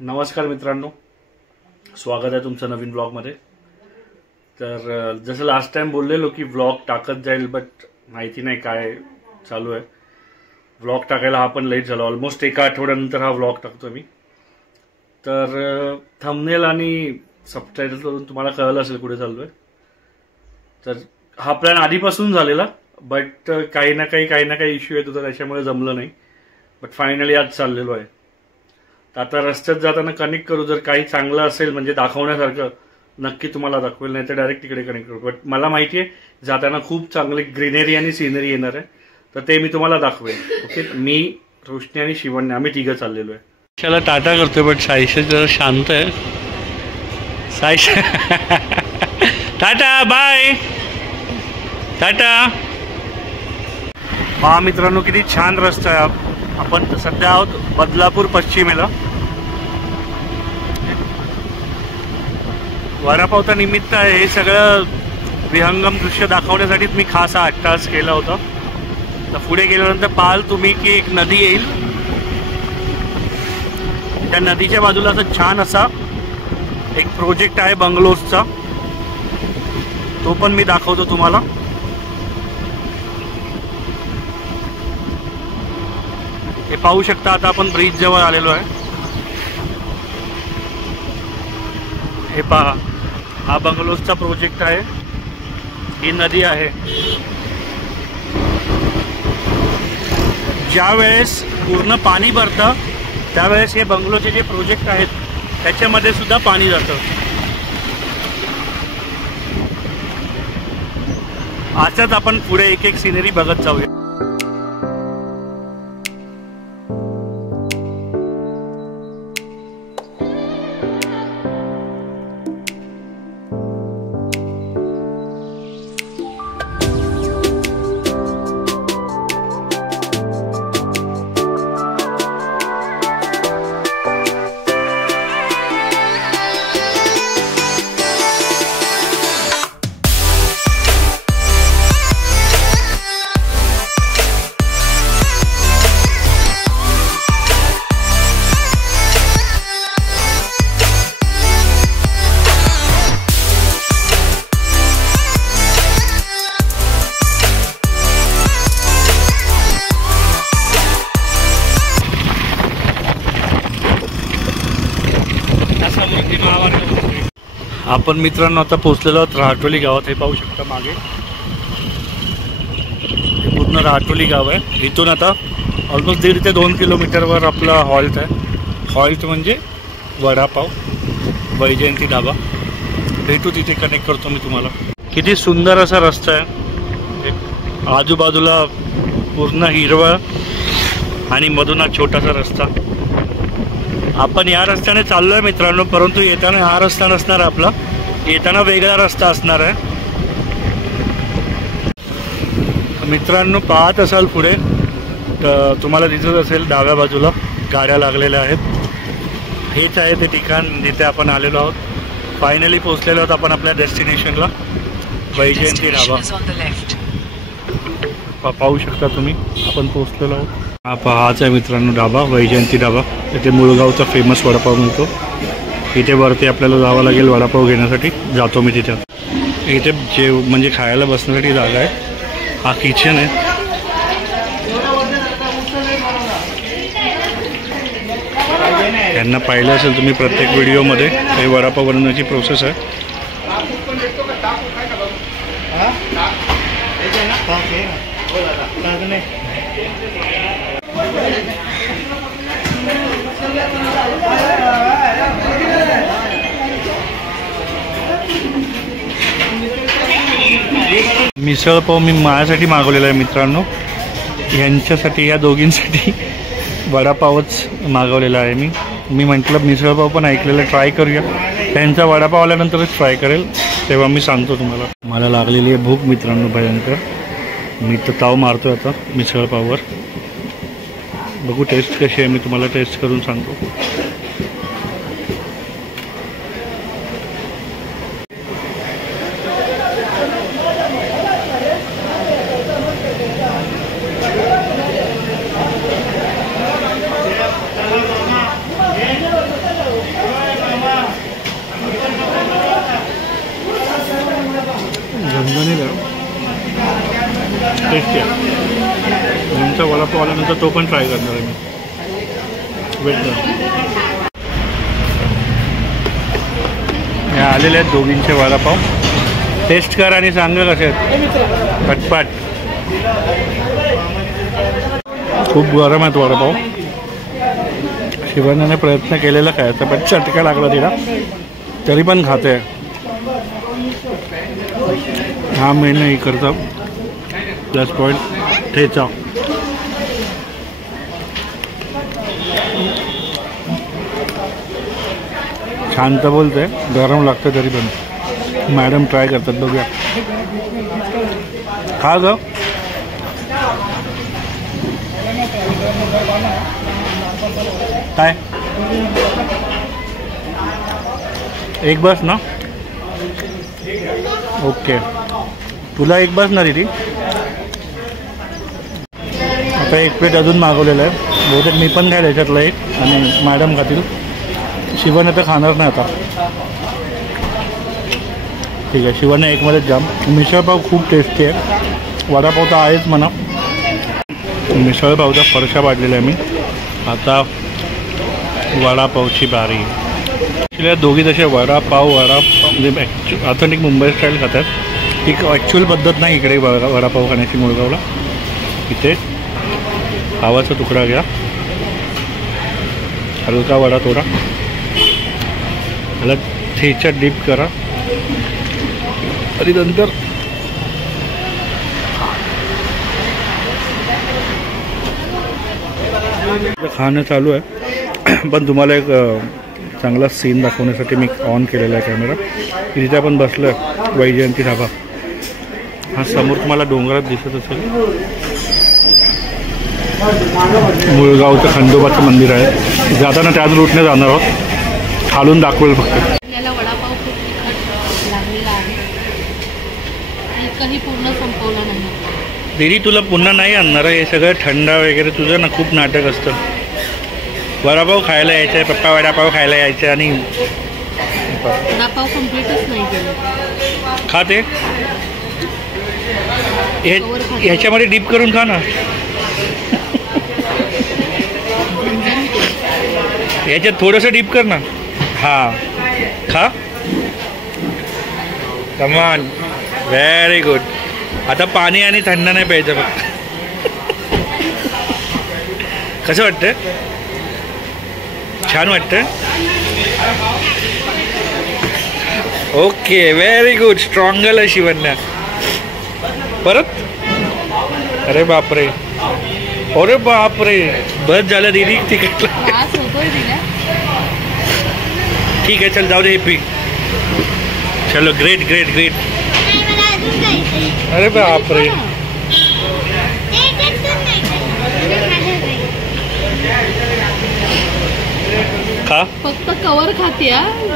नमस्कार मित्रांनो, स्वागत आहे तुमचं नवीन ब्लॉगमध्ये। तर जसं लास्ट टाइम बोललेलो की ब्लॉग टाकत जाईल, बट माहिती नाही काय चालू आहे। ब्लॉग टाकायला हा पण लेट झाला, ऑलमोस्ट एका आठवड्यानंतर हा ब्लॉग टाकतो मी। तर थंबनेल आणि सबटायटल करून तुम्हाला कळलं असेल कुठे चाललोय। तर हा प्लॅन आधीपासून झालेला, बट काही ना काही इश्यू येत होता, त्याच्यामुळे जमलं नाही। बट फायनली आज चाललेलो आहे। आता रस्त्यात जाताना कनेक्ट करू, जर काही चांगलं असेल म्हणजे दाखवण्यासारखं नक्की तुम्हाला दाखवेल, नाही तर डायरेक्ट तिकडे कनेक्ट करू। बट मला माहिती आहे जाताना खूप चांगली ग्रीनरी आणि सीनरी येणार आहे, तर ते मी तुम्हाला दाखवेल। ओके, मी, रोशनी आणि शिवण्य आम्ही तिघं चाललेलो आहे। त्याला टाटा करतोय, बट साईश जरा शांत आहे। Saish tata bye, tata. हा मित्रांनो, किती छान रस्ता आहे। आपण सध्या आहोत बदलापूर पश्चिमेला। वडापावचा निमित्त आहे, हे सगळं विहंगम दृश्य दाखवण्यासाठीच मी खास 8 तास केला होता। तर पुढे गेल्यानंतर पाहाल तुम्ही की एक नदी येईल, त्या नदीच्या बाजूला असं छान असा एक प्रोजेक्ट आहे बंगलोजचा, तो पण मी दाखवतो तुम्हाला। हे पाहू शकता, आता आपण ब्रिज जवळ आलेलो आहे। हे पहा, हा बंगलोजचा प्रोजेक्ट आहे, ही नदी आहे। ज्या वेळेस पूर्ण पाणी भरतं त्यावेळेस हे बंगलोचे जे प्रोजेक्ट आहेत त्याच्यामध्ये सुद्धा पाणी जातं। आजच आपण पुढे एक एक सिनरी बघत जाऊया। आपण मित्रांनो आता पोहोचलेलो आहोत राहटोली गावात। हे पाहू शकता मागे, हे पूर्ण राहटोली गाव आहे। इथून आता ऑलमोस्ट 1.5 ते 2 किलोमीटरवर आपला हॉल्ट आहे। हॉल्ट म्हणजे वडापाव, वैजयंती ढाबा। भेटू तिथे, कनेक्ट करतो मी तुम्हाला। किती सुंदर असा रस्ता आहे, आजूबाजूला पूर्ण हिरवळ आणि मधून हा छोटासा रस्ता। आपण या रस्त्याने चाललोय मित्रांनो, परंतु येताना हा रस्ता नसणार आपला, येताना वेगळा रस्ता असणार आहे। मित्रांनो, पाहत असाल पुढे तर तुम्हाला दिसत असेल डाव्या बाजूला गाड्या लागलेल्या आहेत। हेच आहे ते ठिकाण जिथे आपण आलेलो आहोत। फायनली पोहोचलेलो आहोत आपण आपल्या डेस्टिनेशनला, वैजयंती ढाबा। पाहू शकता तुम्ही, आपण पोहोचलेलो आहोत। हा हाच आहे मित्रांनो ढाबा, वैजयंती ढाबा। इथे मुळगावचा फेमस वडापाव मिळतो। इथे वरती आपल्याला जावं लागेल वडापाव घेण्यासाठी, जातो मी तिथे। इथे म्हणजे खायला बसण्यासाठी जागा आहे। हा किचन आहे। त्यांना पाहिलं असेल तुम्ही प्रत्येक व्हिडिओमध्ये, हे वडापाव बनवण्याची प्रोसेस आहे। मिसळ पाव मी माझ्यासाठी मागवलेला आहे मित्रांनो, यांच्यासाठी, या दोघींसाठी वडापावच मागवलेला आहे मी म्हटलं मिसळ पाव पण ऐकलेलं, ट्राय करूया। त्यांचा वडापाव आल्यानंतरच ट्राय करेल, तेव्हा मी सांगतो तुम्हाला। मला लागलेली आहे भूक मित्रांनो भयंकर। मी तर ताव मारतोय आता मिसळ पाववर। बघू टेस्ट कशी आहे, मी तुम्हाला टेस्ट करून सांगतो। आल्यानंतर तो पण ट्राय करणार आहे मी. वेट कर. हे आलेले आहेत दोघींचे वडापाव. टेस्ट कर आणि सांगा कसे आहेत. पटपट. खूप गरम आहेत वडापाव. शिवानीने प्रयत्न केलेला खायचा पण चटका लागला तिला, तरी पण खाते. हा मेन इकडचा प्लस पॉईंट ठेचा. शांत बोलते, गरम लागतं तरी पण. मॅडम ट्राय करतात, बघूया. खा ग. काय एक बस ना. ओके, तुला एक बस ना दीदी. आता एक प्लेट अजून मागवलेलं आहे. बहुतेक मी पण खायला याच्यातलं एक, आणि मॅडम खातील. शिवाने तर खाणार नाही आता. ठीक आहे, शिवाने एकमध्येच जाम. मिसळपाव खूप टेस्टी आहे. वडापाव तर आहेच म्हणा. मिसळपावचा फरशा वाढलेला आहे मी. आता वडापावची बारी. ॲक्च्युली दोघी तसे वडापाव म्हणजे ऑथेंटिक मुंबई स्टाईल खातात. ती ॲक्च्युअल पद्धत नाही इकडे वडापाव खाण्याची मुळगावला. इथे पावाचा तुकडा घ्या, हलका वडा तोडा, त्याला ठेच्यात डीप करा आणि नंतर खाणं चालू आहे. पण तुम्हाला एक चांगला सीन दाखवण्यासाठी मी ऑन केलेला आहे कॅमेरा. तिथे आपण बसलो आहे वैजयंती ढाबा. हा समोर तुम्हाला डोंगरात दिसत असेल. मुळगावचं खंडोबाचं मंदिर आहे. जाताना त्याच रूटने जाणार आहोत. खालून दाखवेल फक्त. वडापाव खूप तिखट लागलेला आहे. एकही पूर्ण संपवला नाही. दीदी तुला पुन्हा नाही आणणार आहे. हे सगळं थंडा वगैरे तुझं ना खूप नाटक असतं. वडापाव खायला यायचं आहे, पप्पा वडापाव खायला यायचं आणि वडापाव कम्प्लीटच नाही केलं. खाते ह्याच्यामध्ये डीप करून खा ना. याच्यात थोडंसं डीप कर ना. हां खा. कमान, व्हेरी गुड. आता पाणी आणि थंड नाही प्यायचं फक्त. कसं वाटतं? छान वाटतं. Okay, very good. स्ट्रॉंगल आहे शिवन्या. परत. अरे बापरे, अरे बापरे, बस झालं दीदी. तिकीट ठीक आहे, चल जाऊ दे. हे पी. चलो, ग्रेट ग्रेट ग्रेट. अरे बापरे. खा. फक्त कवर खाते,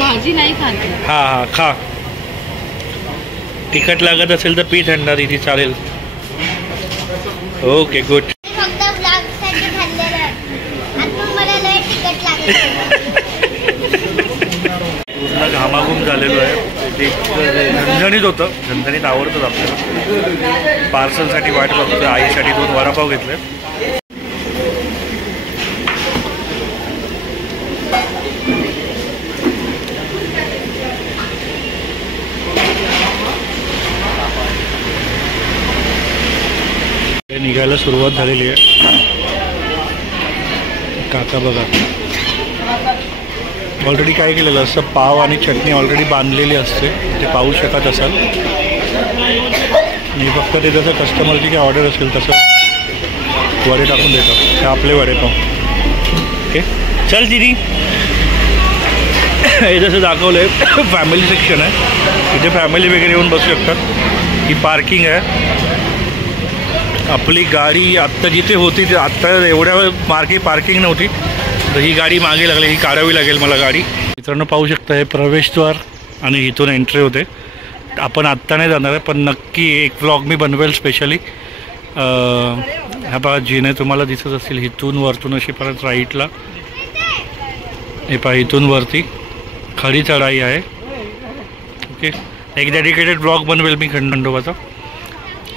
भाजी नाही खाते. हा हा खा. तिखट लागत असेल तर पी थंडा दीदी, चालेल. Okay good. पूर्ण घामाघूम झालेलो आहे. ते झणझणीत होतं. झणझणीत आवडतंच आपल्याला. पार्सलसाठी वाट बघतो. आईसाठी 2 वडापाव घेतले. निघायला सुरुवात झालेली आहे. काका बघा ऑलरेडी काय केलेलं असतं. पाव आणि चटणी ऑलरेडी बांधलेली असते, ते पाहू शकत असाल. मी फक्त ते जसं कस्टमरची काही ऑर्डर असेल तसं वडे टाकून देतात. हे आपले वडेपाव. ओके चल दीदी. हे जसं दाखवलं आहे फॅमिली सेक्शन आहे. इथे फॅमिली वगैरे येऊन बसू शकतात. ही पार्किंग आहे. आपली गाडी आत्ता जिथे होती ते आत्ता एवढ्या वेळ पार्किंग नव्हती, तर ही गाडी मागे लागली. ही काढावी लागेल मला गाडी. मित्रांनो पाहू शकता हे प्रवेशद्वार आणि इथून एंट्री होते. आपण आत्ता नाही जाणार आहे, पण नक्की एक व्लॉग मी बनवेल स्पेशली. ह्या पहा जिने तुम्हाला दिसत असतील. इथून वरतून अशी परत राईटला हे पहा. इथून वरती खरी चढाई आहे. ओके, एक डेडिकेटेड व्लॉग बनवेल मी खंडोबाचा.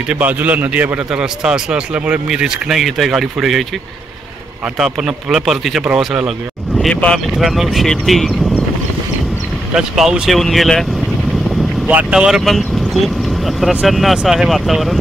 इथे बाजूला नदी आहे, पण आता रस्ता असल्यामुळे मी रिस्क नाही घेत आहे गाडी पुढे घ्यायची. आता आपण आपल्या परतीच्या प्रवासाला लागूया. हे पहा मित्रांनो, शेती त्याच पाऊस येऊन गेला आहे. वातावरण पण खूप प्रसन्न असं आहे वातावरण.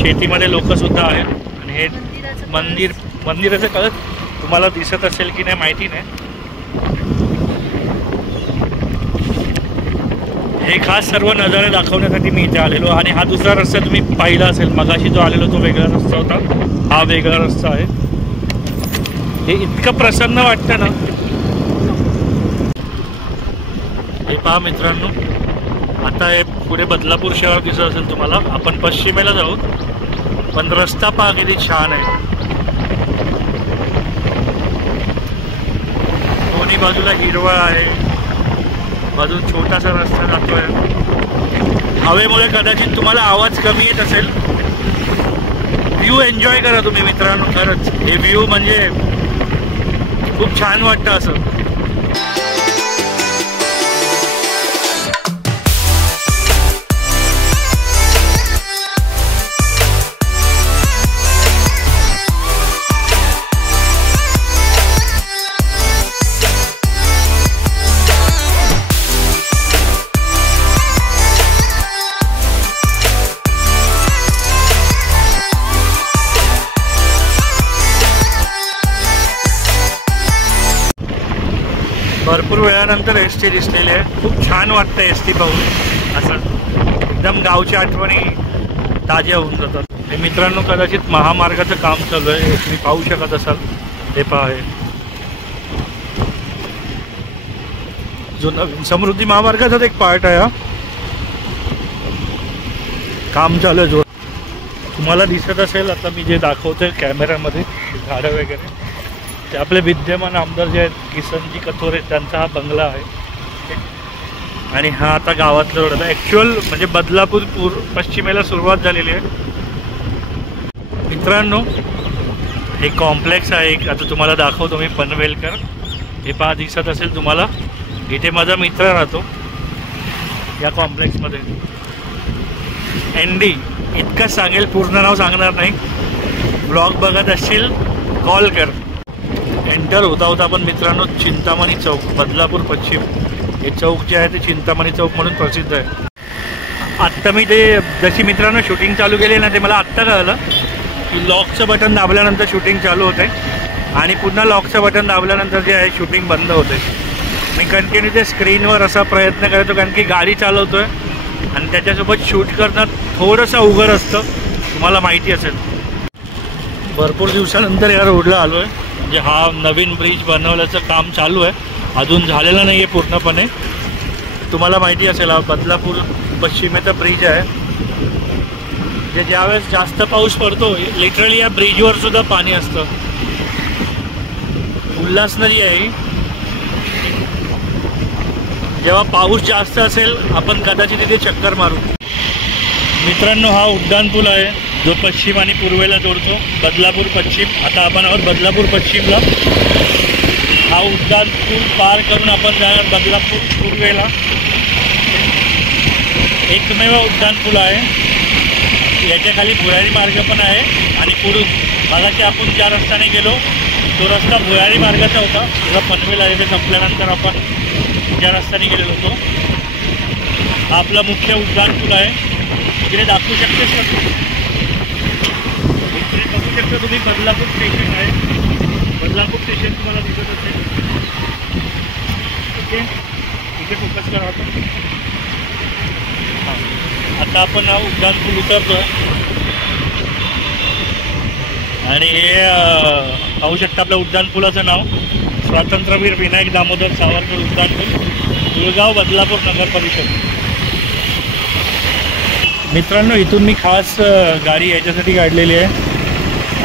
शेतीमध्ये लोकसुद्धा आहेत आणि हे मंदिराचं कळत तुम्हाला दिसत असेल की नाही माहिती नाही. हे खास सर्व नजारे दाखवण्यासाठी मी इथे आलेलो. आणि हा दुसरा रस्ता तुम्ही पाहिला असेल, मगाशी जो आलेलो तो वेगळा रस्ता होता, हा वेगळा रस्ता आहे. हे इतकं प्रसन्न वाटतं ना. हे पहा मित्रांनो, आता हे पुढे बदलापूर शहर दिसत असेल तुम्हाला. आपण पश्चिमेला जाऊ, पण रस्ता पहा किती छान आहे. दोन्ही बाजूला हिरवळ आहे, बाजून छोटासा रस्ता जातोय. हवेमुळे कदाचित तुम्हाला आवाज कमी येत असेल. व्ह्यू एन्जॉय करा तुम्ही मित्रांनो. खरंच हे व्ह्यू म्हणजे खूप छान वाटतं असं. भरपूर वेळानंतर एस टी दिसलेली आहे. खूप छान वाटतं एस टी पाहून. असं एकदम गावच्या आठवणी ताज्या होऊन जातात. हे मित्रांनो, कदाचित महामार्गाचं काम चालू आहे, तुम्ही पाहू शकत असाल. हे पहा, आहे जो नवीन समृद्धी महामार्गाचाच एक पार्ट आहे. हा काम चालू आहे जो तुम्हाला दिसत असेल. आता मी जे दाखवतोय कॅमेऱ्यामध्ये झाडं वगैरे, ते आपले विद्यमान आमदार जे आहेत किसनजी कथोरे, त्यांचा हा बंगला आहे. आणि हा आता गावातला रोड आहे. ॲक्च्युअल म्हणजे बदलापूर पश्चिमेला सुरुवात झालेली आहे. मित्रांनो, हे कॉम्प्लेक्स आहे एक, आता तुम्हाला दाखवतो मी, पनवेलकर. हे पहा दिसत असेल तुम्हाला. इथे माझा मित्र राहतो या कॉम्प्लेक्समध्ये. ND इतकंच सांगेल, पूर्ण नाव सांगणार नाही. ब्लॉग बघत असशील कॉल कर. एंटर होता आपण मित्रांनो चिंतामणी चौक, बदलापूर पश्चिम. हे चौक जे आहे ते चिंतामणी चौक म्हणून प्रसिद्ध आहे. आत्ता मी ते जशी मित्रांनो शूटिंग चालू केली ना, ते मला आत्ता कळलं की लॉकचं बटन दाबल्यानंतर शूटिंग चालू होते आणि पुन्हा लॉकचं बटन दाबल्यानंतर जे आहे शूटिंग बंद होते. मी कंटिन्यू त्या स्क्रीनवर असा प्रयत्न करतो, कारण की गाडी चालवतो आहे आणि त्याच्यासोबत शूट करणं थोडंसं अवघड असतं, तुम्हाला माहिती असेल. भरपूर दिवसानंतर या रोडला आलो आहे. म्हणजे हा नवीन ब्रिज बनवल्याचं काम चालू आहे, अजून झालेलं नाही आहे पूर्णपणे. तुम्हाला माहिती असेल हा बदलापूर पश्चिमेचा ब्रिज आहे. जे ज्यावेळेस जास्त पाऊस पडतो, लिटरली या ब्रिजवर सुद्धा पाणी असतं. उल्हास नदी आहे. जेव्हा पाऊस जास्त असेल आपण कदाचित तिथे चक्कर मारू. मित्रांनो, हा उड्डाणपूल आहे जो पश्चिम आणि पूर्वेला जोडतो, बदलापूर पश्चिम. आता आपण आहोत बदलापूर पश्चिमला. हा उड्डाणपूल पार करून आपण जाणार बदलापूर पूर्वेला. एकमेव उड्डाणपूल आहे. याच्या खाली भुयारी मार्ग पण आहे आणि पुढून मागाशी आपण ज्या रस्त्याने गेलो तो रस्ता भुयारी मार्गाचा होता. जेव्हा पनवेल आहे ते संपल्यानंतर आपण ज्या रस्त्याने गेलेलो होतो, हा आपला मुख्य उड्डाणपूल आहे. इकडे दाखवू शकतेस का तू? इकडे बघू शकता तुम्ही बदलापूर स्टेशन आहे. बदलापूर स्टेशन तुम्हाला दिसत असेल. ओके, इथे फोकस करा आपण. आता आपण हा उड्डाणपूल उतरतो आणि हे पाहू शकता आपल्या उड्डाणपुलाचं नाव स्वातंत्र्यवीर विनायक दामोदर सावरकर उड्डाणपूल, दुर्गाव, बदलापूर नगर परिषद. मित्रांनो, इथून मी खास गाडी याच्यासाठी काढलेली आहे.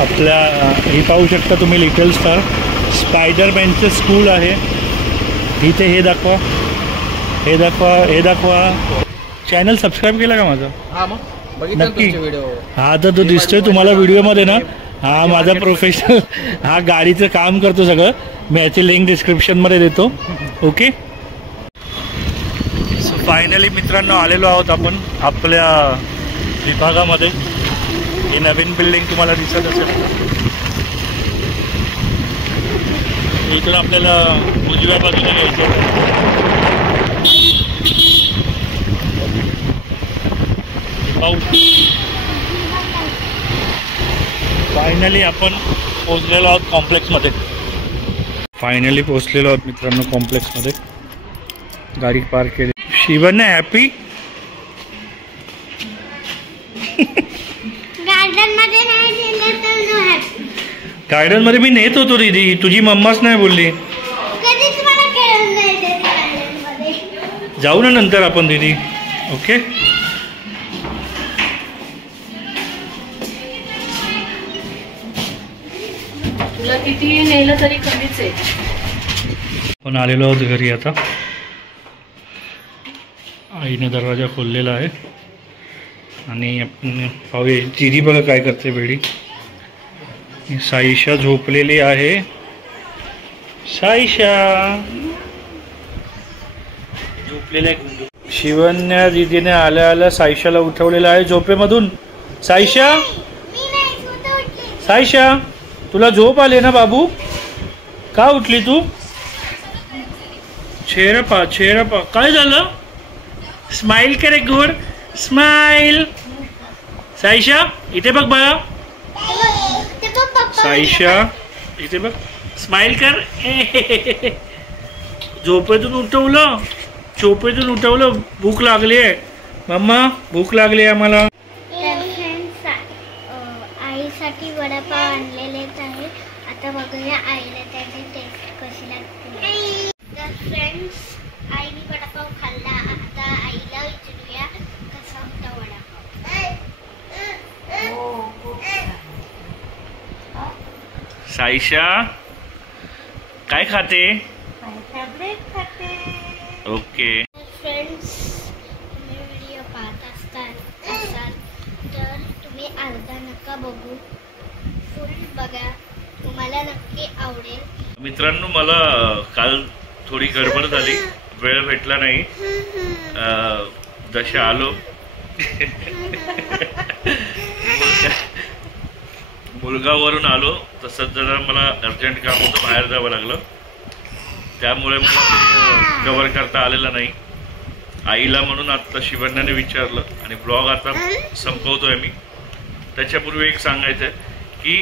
आपल्या ही पाहू शकता तुम्ही लिटल स्टार स्पायडरमॅनचं स्कूल आहे. इथे हे दाखवा, हे दाखवा, हे दाखवा. चॅनल सबस्क्राईब केला का माझं? हां, मग नक्की. हा तर तो दिसतोय तुम्हाला व्हिडिओमध्ये ना. हा माझा प्रोफेशनल, हा गाडीचं काम करतो सगळं. मी याची लिंक डिस्क्रिप्शनमध्ये देतो. ओके. सो फायनली मित्रांनो आलेलो आहोत आपण आपल्या विभागामध्ये ही नवीन बिल्डिंग तुम्हाला दिसत असेल. इकडं आपल्याला उजव्या बाजूला यायचं. फायनली आपण पोहोचलेलो आहोत कॉम्प्लेक्समध्ये. फायनली पोहोचलेलो आहोत मित्रांनो कॉम्प्लेक्समध्ये. गाडी पार्क केली. शिवन हॅपी. गार्डन मध्ये मी नेत होतो दीदी, तुझी मम्माच नाही बोलली. जाऊ ना नंतर आपण दीदी. ओके तुला किती नेलं तरी कमीच आहे. आपण आलेलो आहोत घरी आता. आईने दरवाजा खोललेला आहे आणि आपण पाहूया दीदी बघा काय करते. बेडी साईशा झोपलेली आहे. साईशा झोपलेली आहे. शिवन्या दीदीने आल्या आल्या साईशाला उठवलेलं आहे झोपेमधून. साईशा साईशा तुला झोप आले ना बाबू? का उठली तू? छेरपा छेरपा काय झालं? स्माइल करे गुड स्माइल. साईशा इथे बघ बाळा. साईशा इथे बघ स्माइल कर. झोपेतून उठवलं, झोपेतून उठवलं. भूक लागली आहे मम्मा, भूक लागली आहे आम्हाला. आईसाठी वडापाव आणलेलेच आहे. आता बघूया आईला त्याची टेस्ट कशी लागते. तर फ्रेंड्स आईने वडापाव खाल्ला. आता आईला विचारूया कसा होता वडापाव. साईशा काय खाते? ओके फ्रेंड्स तुम्ही व्हिडिओ पाहत असाल तर तुम्ही अर्धा नका बघू, फुल बघा, तुम्हाला नक्की आवडेल. मित्रांनो मला काल थोडी गडबड झाली, वेळ भेटला नाही. जसे आलो मुलगावरून आलो तसंच जरा मला अर्जंट काम होतं, बाहेर जावं लागलं. त्यामुळे मला कव्हर करता आलेलं नाही. आईला म्हणून आता शिवण्याने विचारलं आणि ब्लॉग आता संपवतोय मी. त्याच्यापूर्वी एक सांगायचं आहे की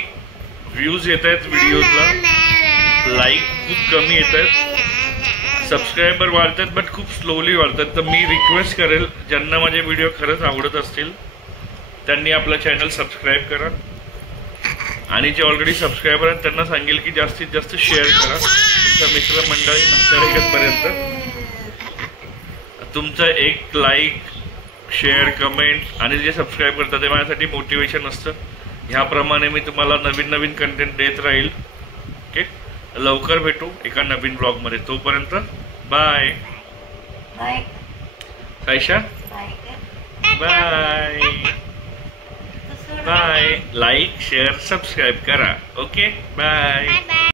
व्ह्यूज येत आहेत व्हिडिओजला, लाईक खूप कमी येत आहेत, सबस्क्रायबर वाढत आहेत बट खूप स्लोली वाढत आहेत. तर मी रिक्वेस्ट करेल ज्यांना माझे व्हिडिओ खरंच आवडत असतील त्यांनी आपलं चॅनल सबस्क्राईब करा आणि जे ऑलरेडी सबस्क्रायबर आहेत त्यांना सांगेल की जास्तीत जास्त शेअर करा तुमच्या मित्रमंडळी नातेवाईकांपर्यंत. तुमचं एक लाईक, शेअर, कमेंट आणि जे सबस्क्राईब करतात ते माझ्यासाठी मोटिवेशन असतं. ह्याप्रमाणे मी तुम्हाला नवीन नवीन कंटेंट देत राहील. ओके लवकर भेटू एका नवीन ब्लॉगमध्ये. तोपर्यंत bye. Saisha bye bye. Like share subscribe करा. Okay bye.